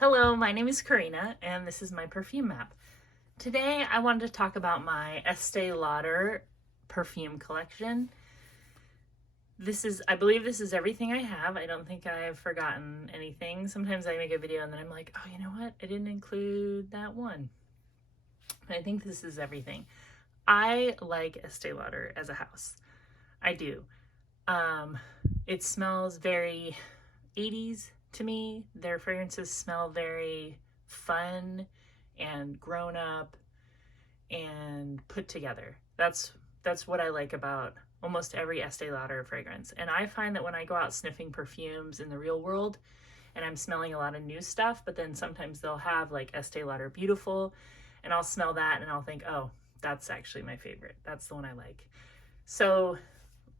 Hello, my name is Karina, and this is my perfume map. Today, I wanted to talk about my Estée Lauder perfume collection. I believe this is everything I have. I don't think I've forgotten anything. Sometimes I make a video and then I'm like, oh, you know what? I didn't include that one. But I think this is everything. I like Estée Lauder as a house. I do. It smells very 80s to me. Their fragrances smell very fun and grown up and put together. That's what I like about almost every Estée Lauder fragrance. And I find that when I go out sniffing perfumes in the real world and I'm smelling a lot of new stuff, but then sometimes they'll have like Estée Lauder Beautiful and I'll smell that and I'll think, oh, that's actually my favorite. That's the one I like. So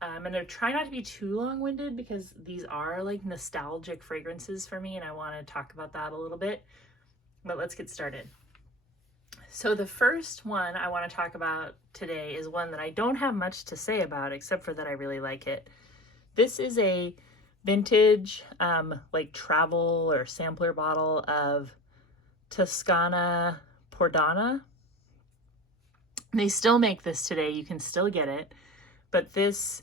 I'm going to try not to be too long-winded because these are like nostalgic fragrances for me and I want to talk about that a little bit. But let's get started. So the first one I want to talk about today is one that I don't have much to say about except for that I really like it. This is a vintage like travel or sampler bottle of Tuscana Pana. They still make this today. You can still get it. But this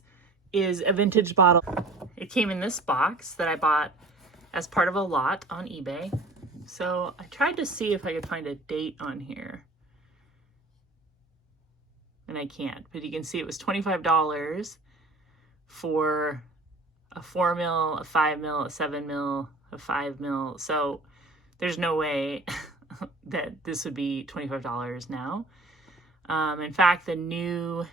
is a vintage bottle. It came in this box that I bought as part of a lot on eBay. So I tried to see if I could find a date on here. And I can't, but you can see it was $25 for a 4 mil, a 5 mil, a 7 mil, a 5 mil. So there's no way that this would be $25 now. In fact, the new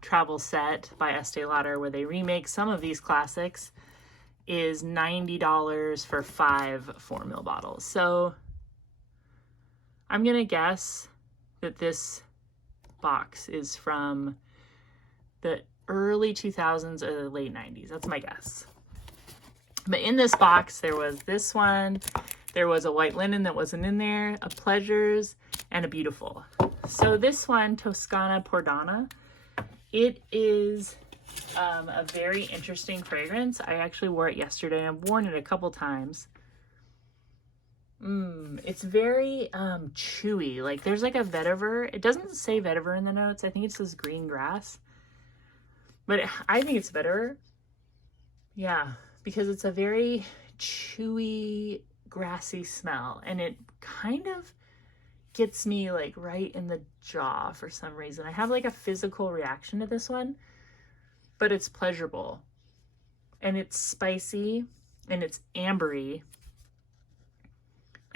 travel set by Estée Lauder, where they remake some of these classics, is $90 for 5 4 mil bottles. So I'm gonna guess that this box is from the early 2000s or the late 90s. That's my guess. But in this box, there was this one, there was a white linen that wasn't in there, a Pleasures, and a Beautiful. So this one, Tuscana Pana, it is a very interesting fragrance. I actually wore it yesterday and I've worn it a couple times. It's very chewy. Like there's like a vetiver. It doesn't say vetiver in the notes. I think it says green grass. But I think it's vetiver. Yeah, because it's a very chewy, grassy smell. And it kind of gets me like right in the jaw for some reason. I have like a physical reaction to this one, but it's pleasurable and it's spicy and it's ambery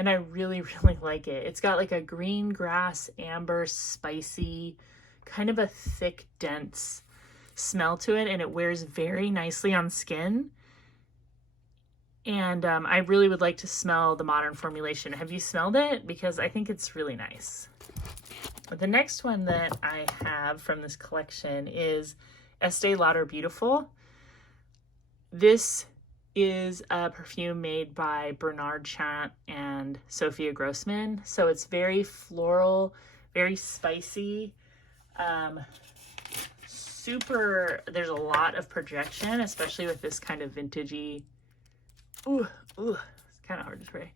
and I really like it. It's got like a green grass, amber, spicy, kind of a thick, dense smell to it, and it wears very nicely on skin. And I really would like to smell the modern formulation. Have you smelled it? Because I think it's really nice. But the next one that I have from this collection is Estée Lauder Beautiful. This is a perfume made by Bernard Chant and Sophia Grossman. So it's very floral, very spicy, there's a lot of projection, especially with this kind of vintagey. Ooh, it's kind of hard to spray.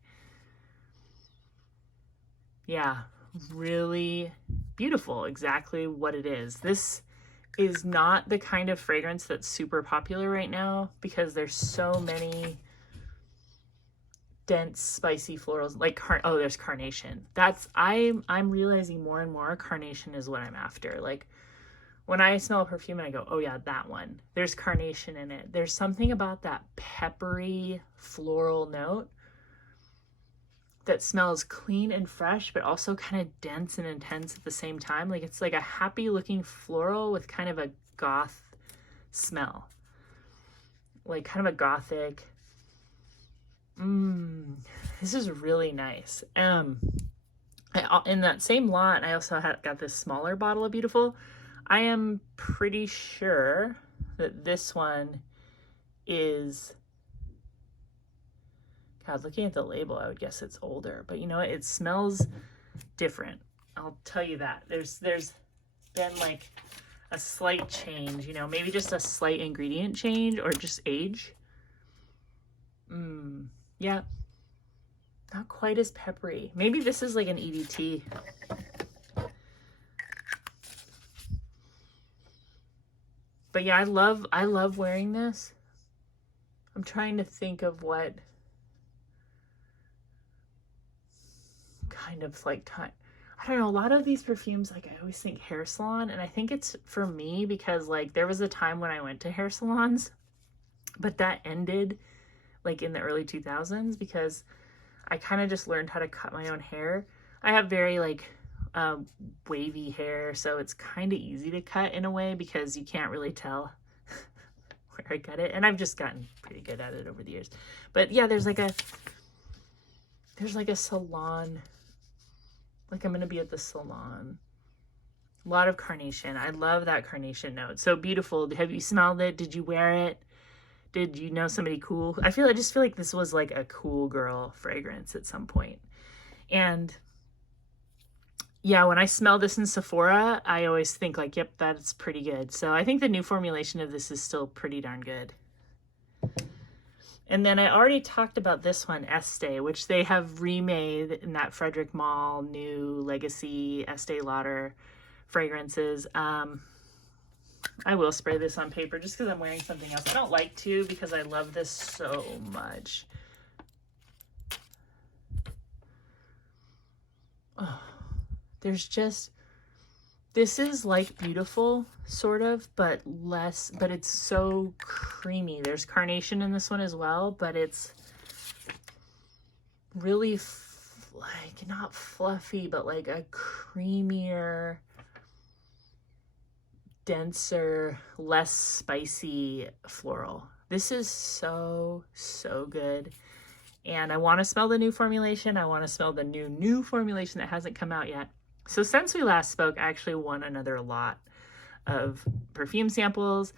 Yeah, really beautiful, exactly what it is. This is not the kind of fragrance that's super popular right now because there's so many dense, spicy florals. Like, there's carnation. I'm realizing more and more carnation is what I'm after. Like, when I smell a perfume and I go, oh yeah, that one, there's carnation in it. There's something about that peppery floral note that smells clean and fresh, but also kind of dense and intense at the same time. Like it's like a happy looking floral with kind of a goth smell. Like kind of a gothic. This is really nice. In that same lot, I also got this smaller bottle of Beautiful. I am pretty sure that this one is, God, looking at the label, I would guess it's older, but you know what? It smells different. I'll tell you that. There's been like a slight change, you know, maybe just a slight ingredient change or just age. Yeah. Not quite as peppery. Maybe this is like an EDT. But yeah, I love wearing this. I'm trying to think of what kind of like time. I don't know, a lot of these perfumes, like I always think hair salon, and I think it's for me because like there was a time when I went to hair salons, but that ended like in the early 2000s because I kind of just learned how to cut my own hair. I have very like wavy hair, so it's kind of easy to cut in a way because you can't really tell where I cut it, and I've just gotten pretty good at it over the years. But yeah, there's like a salon, like I'm gonna be at the salon. A lot of carnation. I love that carnation note. So beautiful. Have you smelled it? Did you wear it? Did you know somebody cool? I just feel like this was like a cool girl fragrance at some point. And yeah, when I smell this in Sephora, I always think like, yep, that's pretty good. So I think the new formulation of this is still pretty darn good. And then I already talked about this one, Estée, which they have remade in that Frederick Mall new legacy Estée Lauder fragrances. I will spray this on paper just because I'm wearing something else. I don't like to because I love this so much. Oh, there's just, this is like beautiful, sort of, but less, but it's so creamy. There's carnation in this one as well, but it's really like not fluffy, but like a creamier, denser, less spicy floral. This is so, so good. And I want to smell the new formulation. I want to smell the new formulation that hasn't come out yet. So since we last spoke, I actually won another lot of perfume samples.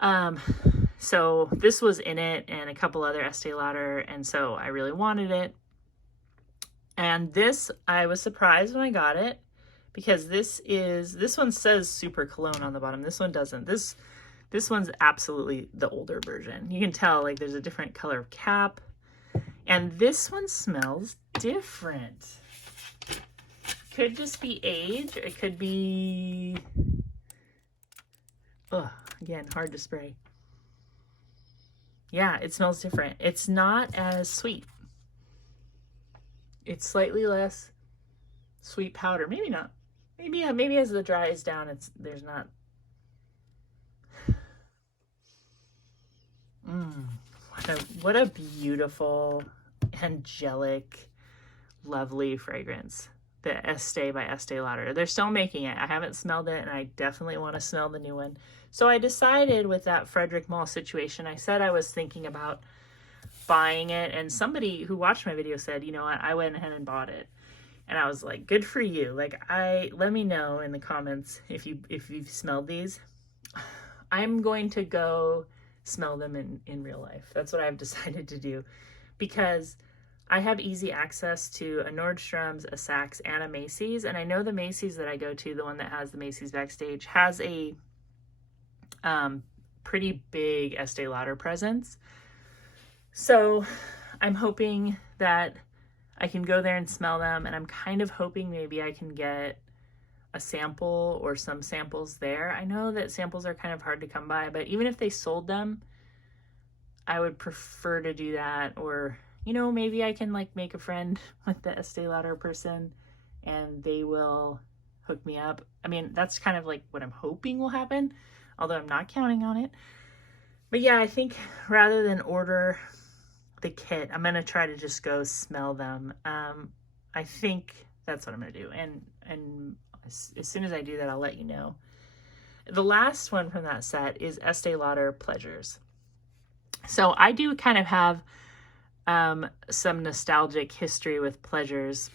So this was in it and a couple other Estée Lauder, and so I really wanted it. And this, I was surprised when I got it because this one says super cologne on the bottom. This one doesn't. This one's absolutely the older version. You can tell like there's a different color of cap. And this one smells different. Could just be age. It could be, again, hard to spray. Yeah, it smells different. It's not as sweet. It's slightly less sweet powder. Maybe not. Maybe, yeah, maybe as the dries down, there's not. What a beautiful, angelic, lovely fragrance. The Estée by Estée Lauder. They're still making it. I haven't smelled it, and I definitely want to smell the new one. So I decided with that Frederick Mall situation, I said I was thinking about buying it, and somebody who watched my video said, you know what, I went ahead and bought it. And I was like, good for you. Like, let me know in the comments if you've smelled these. I'm going to go smell them in real life. That's what I've decided to do because I have easy access to a Nordstrom's, a Saks, and a Macy's. And I know the Macy's that I go to, the one that has the Macy's backstage, has a pretty big Estee Lauder presence. So I'm hoping that I can go there and smell them. And I'm kind of hoping maybe I can get a sample or some samples there. I know that samples are kind of hard to come by, but even if they sold them, I would prefer to do that. Or, you know, maybe I can like make a friend with the Estee Lauder person and they will hook me up. I mean, that's kind of like what I'm hoping will happen, although I'm not counting on it. But yeah, I think rather than order the kit, I'm going to try to just go smell them. I think that's what I'm going to do. And as soon as I do that, I'll let you know. The last one from that set is Estee Lauder Pleasures. So I do kind of have some nostalgic history with Pleasures.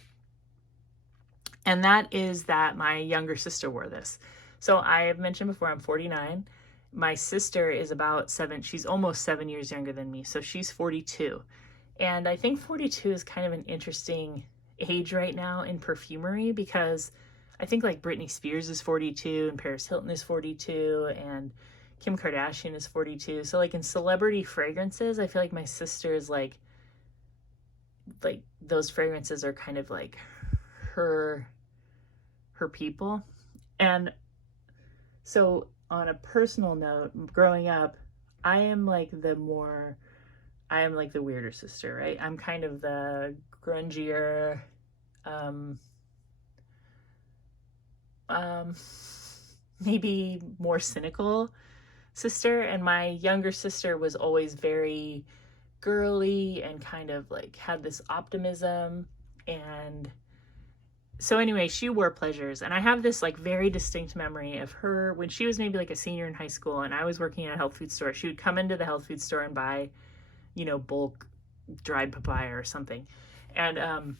And that is that my younger sister wore this. So I have mentioned before, I'm 49. My sister is about 7. She's almost 7 years younger than me. So she's 42. And I think 42 is kind of an interesting age right now in perfumery because I think like Britney Spears is 42 and Paris Hilton is 42 and Kim Kardashian is 42. So like in celebrity fragrances, I feel like my sister is like like those fragrances are kind of like her people. And so on a personal note, growing up, I am like the weirder sister, right? I'm kind of the grungier, um, um, maybe more cynical sister. And my younger sister was always very girly and kind of like had this optimism. And so anyway, she wore pleasures, and I have this like very distinct memory of her when she was maybe like a senior in high school and I was working at a health food store. She would come into the health food store and buy, bulk dried papaya or something. And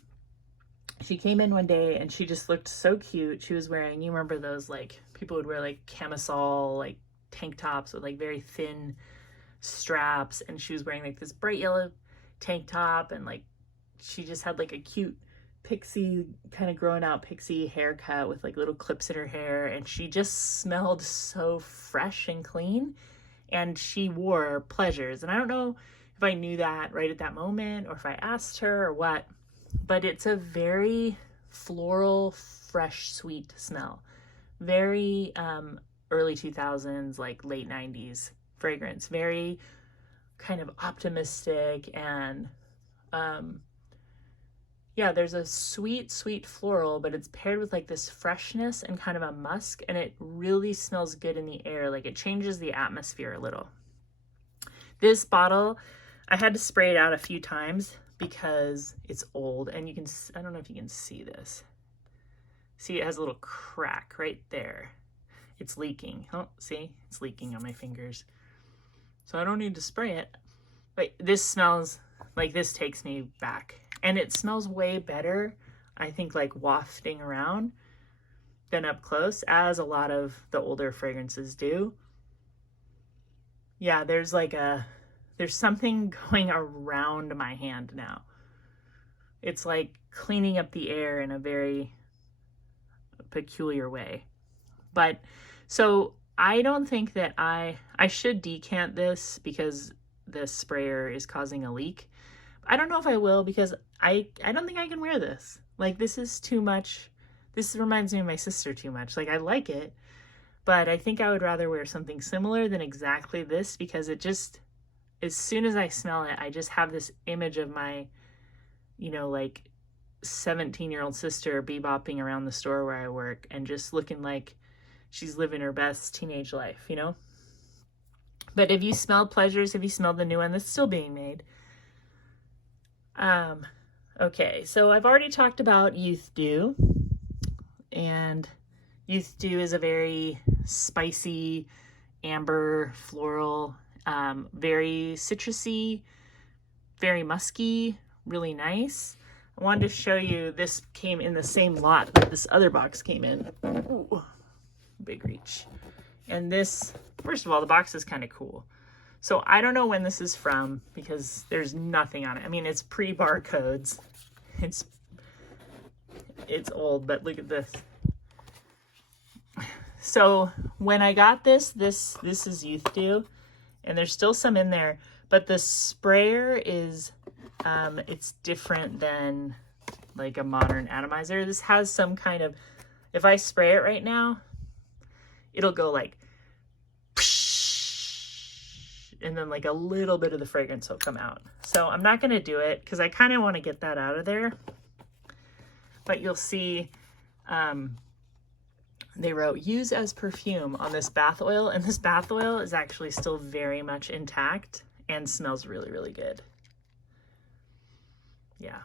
she came in one day and she just looked so cute. She was wearing, you remember those like people would wear like camisole, like tank tops with like very thin straps, and she was wearing like this bright yellow tank top, and like she just had like a cute pixie, kind of grown out pixie haircut with like little clips in her hair, and she just smelled so fresh and clean, and she wore pleasures. And I don't know if I knew that right at that moment or if I asked her or what, but it's a very floral, fresh, sweet smell. Very early 2000s, like late 90s fragrance. Very kind of optimistic, and yeah, there's a sweet, sweet floral, but it's paired with like this freshness and kind of a musk, and it really smells good in the air. Like it changes the atmosphere a little. This bottle, I had to spray it out a few times because it's old, and you can, I don't know if you can see this. See, it has a little crack right there. It's leaking. Oh, see, it's leaking on my fingers. So I don't need to spray it. But this smells like, this takes me back. And it smells way better, I think, like wafting around than up close, as a lot of the older fragrances do. Yeah, there's something going around my hand now. It's like cleaning up the air in a very peculiar way. But so I don't think that I should decant this because the sprayer is causing a leak. I don't know if I will, because I don't think I can wear this. Like, this is too much. This reminds me of my sister too much. Like, I like it, but I think I would rather wear something similar than exactly this, because it just, as soon as I smell it, I just have this image of my, like 17-year-old sister bebopping around the store where I work and just looking like she's living her best teenage life, But have you smelled Pleasures? Have you smelled the new one that's still being made? Okay, so I've already talked about Youth Dew, and Youth Dew is a very spicy, amber, floral, very citrusy, very musky, really nice. I wanted to show you, this came in the same lot that this other box came in. Ooh, big reach. And this, first of all, the box is kind of cool. So I don't know when this is from because there's nothing on it. I mean, it's pre-barcodes. It's old, but look at this. So when I got this is Youth Dew, and there's still some in there, but the sprayer is, it's different than like a modern atomizer. This has some kind of, if I spray it right now, it'll go like, and then like a little bit of the fragrance will come out. So I'm not going to do it because I kind of want to get that out of there. But you'll see they wrote use as perfume on this bath oil, and this bath oil is actually still very much intact and smells really, really good. Yeah,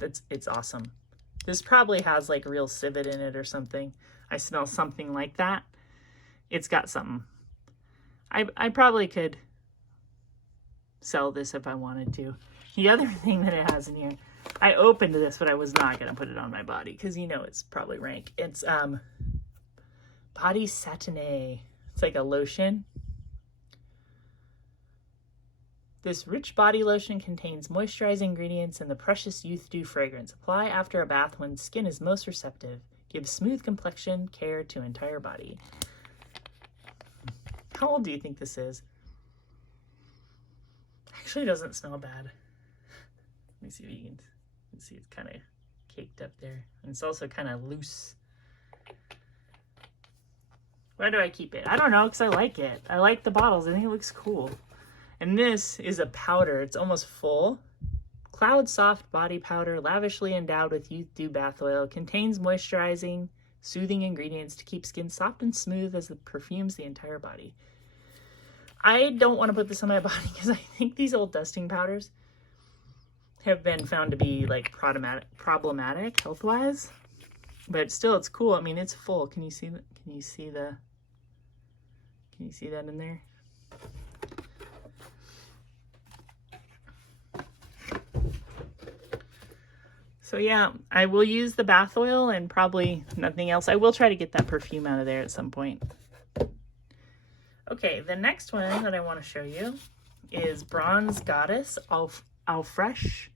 it's awesome. This probably has like real civet in it or something. I smell something like that. It's got something. I probably could sell this if I wanted to. The other thing that it has in here, I opened this, but I was not going to put it on my body because it's probably rank. It's Body Satiné. It's like a lotion. This rich body lotion contains moisturizing ingredients and the precious Youth Dew fragrance. Apply after a bath when skin is most receptive. Give smooth complexion care to entire body. How old do you think this is? Actually, it doesn't smell bad. Let me see if you can. You see it's kind of caked up there. And it's also kind of loose. Why do I keep it? I don't know, because I like it. I like the bottles. I think it looks cool. And this is a powder. It's almost full. Cloud Soft Body Powder, lavishly endowed with Youth Dew Bath Oil, contains moisturizing, soothing ingredients to keep skin soft and smooth as it perfumes the entire body. I don't want to put this on my body because I think these old dusting powders have been found to be like problematic health-wise. But still, it's cool. I mean, it's full. Can you see that? Can you see that in there? So yeah, I will use the bath oil and probably nothing else. I will try to get that perfume out of there at some point. Okay, the next one that I want to show you is Bronze Goddess Au Fresh.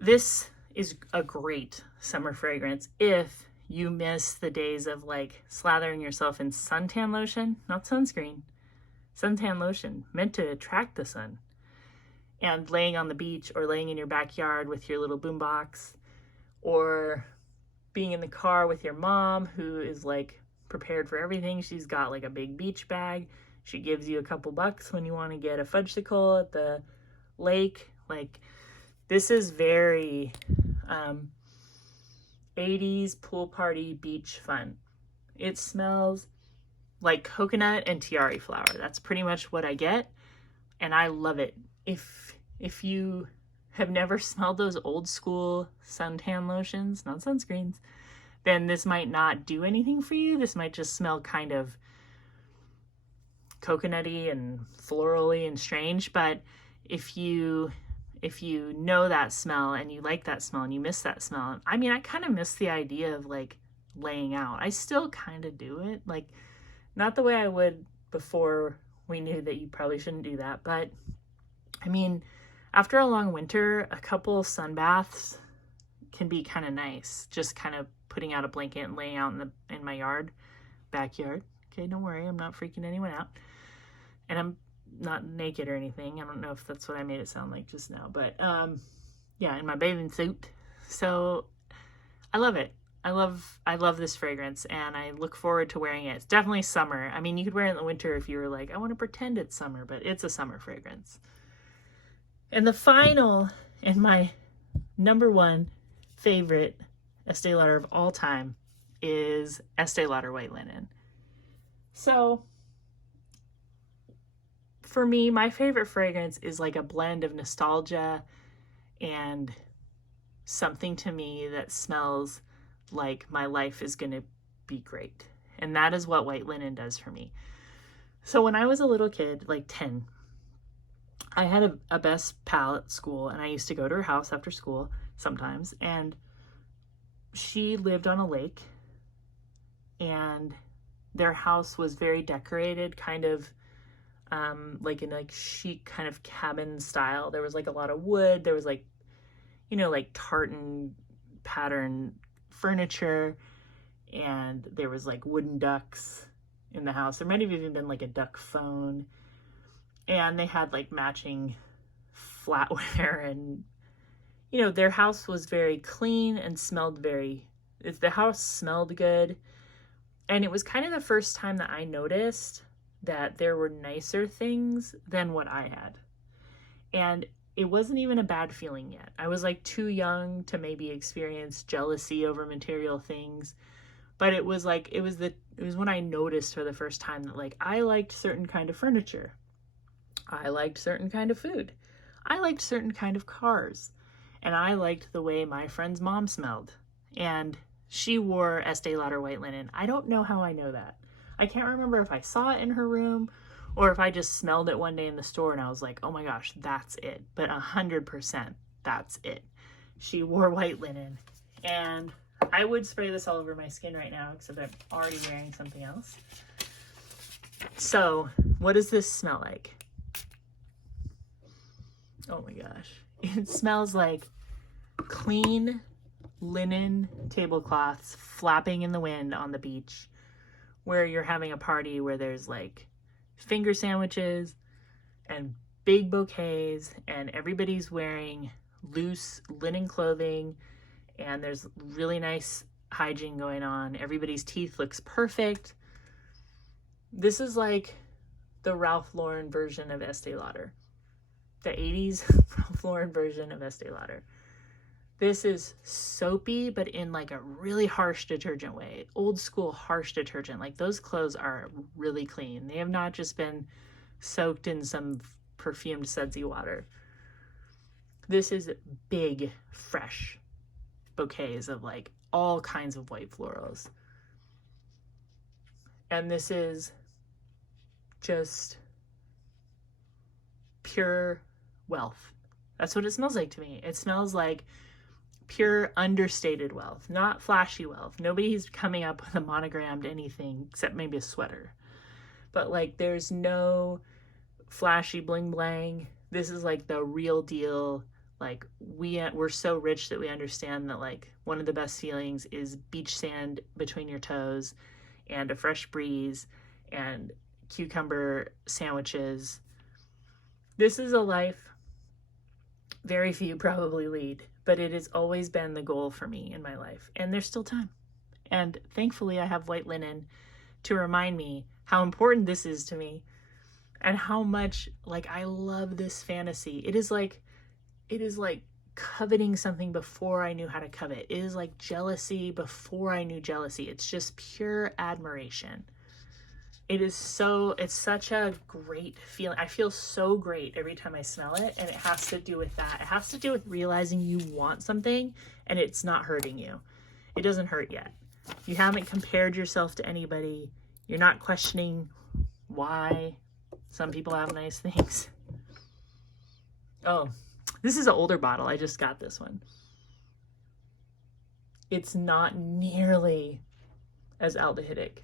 This is a great summer fragrance if you miss the days of like slathering yourself in suntan lotion, not sunscreen, suntan lotion meant to attract the sun, and laying on the beach or laying in your backyard with your little boombox, or being in the car with your mom who is like prepared for everything. She's got like a big beach bag. She gives you a couple bucks when you want to get a fudgesicle at the lake. Like, this is very 80s pool party beach fun. It smells like coconut and tiare flower. That's pretty much what I get, and I love it. If you have never smelled those old school suntan lotions, not sunscreens, then this might not do anything for you. This might just smell kind of coconutty and florally and strange. But if you know that smell and you like that smell and you miss that smell, I mean, I kind of miss the idea of like laying out. I still kind of do it, like not the way I would before we knew that you probably shouldn't do that. But I mean, after a long winter, a couple of sun baths can be kind of nice. Just kind of putting out a blanket and laying out in my backyard. Okay, don't worry, I'm not freaking anyone out. And I'm not naked or anything. I don't know if that's what I made it sound like just now, but yeah, in my bathing suit. So I love it. I love this fragrance, and I look forward to wearing it. It's definitely summer. I mean, you could wear it in the winter if you were like, I want to pretend it's summer, but it's a summer fragrance. And the final, and my number one favorite Estée Lauder of all time, is Estée Lauder White Linen. So for me, my favorite fragrance is like a blend of nostalgia and something to me that smells like my life is going to be great. And that is what White Linen does for me. So when I was a little kid, like 10, I had a best pal at school, and I used to go to her house after school sometimes, and she lived on a lake, and their house was very decorated, kind of like in like chic kind of cabin style. There was like a lot of wood. There was like, you know, like tartan pattern furniture, and there was like wooden ducks in the house. There might have even been like a duck phone, and they had like matching flatware, and you know, their house was very clean and smelled the house smelled good. And it was kind of the first time that I noticed that there were nicer things than what I had. And it wasn't even a bad feeling yet. I was like too young to maybe experience jealousy over material things. But it was like, it was when I noticed for the first time that like I liked certain kind of furniture. I liked certain kind of food. I liked certain kind of cars. And I liked the way my friend's mom smelled. And she wore Estée Lauder White Linen. I don't know how I know that. I can't remember if I saw it in her room or if I just smelled it one day in the store and I was like, oh my gosh, that's it. But 100%, that's it. She wore White Linen. And I would spray this all over my skin right now, except I'm already wearing something else. So, what does this smell like? Oh my gosh. It smells like clean linen tablecloths flapping in the wind on the beach, where you're having a party where there's like finger sandwiches and big bouquets, and everybody's wearing loose linen clothing, and there's really nice hygiene going on. Everybody's teeth looks perfect. This is like the Ralph Lauren version of Estee Lauder. The 80s Ralph Lauren version of Estee Lauder. This is soapy, but in like a really harsh detergent way. Old school harsh detergent. Like those clothes are really clean. They have not just been soaked in some perfumed sudsy water. This is big, fresh bouquets of like all kinds of white florals. And this is just pure wealth. That's what it smells like to me. It smells like pure understated wealth, not flashy wealth. Nobody's coming up with a monogrammed anything except maybe a sweater. But like there's no flashy bling blang. This is like the real deal. Like we're so rich that we understand that like one of the best feelings is beach sand between your toes and a fresh breeze and cucumber sandwiches. This is a life very few probably lead, but it has always been the goal for me in my life, and there's still time. And thankfully I have white linen to remind me how important this is to me and how much like I love this fantasy. It is like coveting something before I knew how to covet. It is like jealousy before I knew jealousy. It's just pure admiration. It's such a great feeling. I feel so great every time I smell it, and it has to do with that. It has to do with realizing you want something and it's not hurting you. It doesn't hurt yet. You haven't compared yourself to anybody. You're not questioning why some people have nice things. Oh, this is an older bottle. I just got this one. It's not nearly as aldehydic.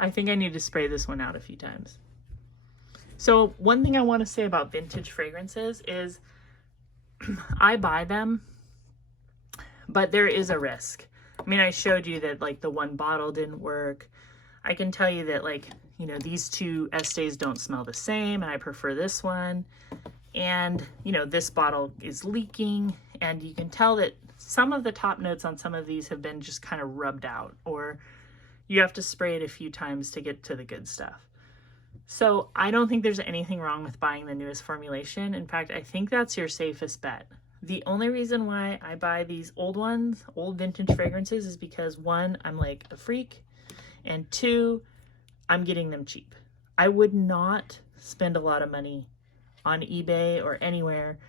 I think I need to spray this one out a few times. So one thing I want to say about vintage fragrances is I buy them, but there is a risk. I mean, I showed you that like the one bottle didn't work. I can tell you that like, you know, these two Estes don't smell the same and I prefer this one. And, you know, this bottle is leaking, and you can tell that some of the top notes on some of these have been just kind of rubbed out, or you have to spray it a few times to get to the good stuff. So I don't think there's anything wrong with buying the newest formulation. In fact, I think that's your safest bet. The only reason why I buy these old ones, old vintage fragrances, is because one, I'm like a freak, and two, I'm getting them cheap. I would not spend a lot of money on eBay or anywhere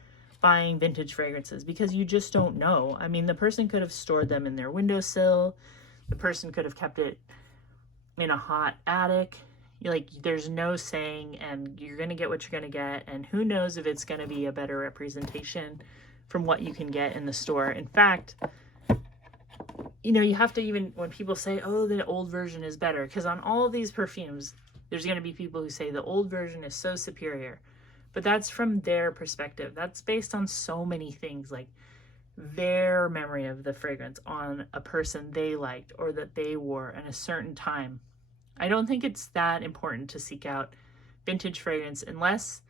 buying vintage fragrances because you just don't know. I mean, the person could have stored them in their windowsill. The person could have kept it in a hot attic. Like, there's no saying, and you're going to get what you're going to get. And who knows if it's going to be a better representation from what you can get in the store. In fact, you know, you have to, even when people say, oh, the old version is better, because on all of these perfumes, there's going to be people who say the old version is so superior. But that's from their perspective. That's based on so many things, like their memory of the fragrance on a person they liked or that they wore in a certain time. I don't think it's that important to seek out vintage fragrance unless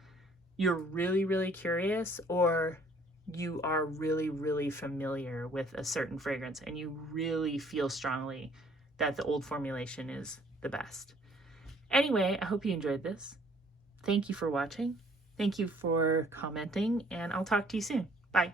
you're really, really curious or you are really, really familiar with a certain fragrance and you really feel strongly that the old formulation is the best. Anyway, I hope you enjoyed this. Thank you for watching. Thank you for commenting, and I'll talk to you soon. Bye.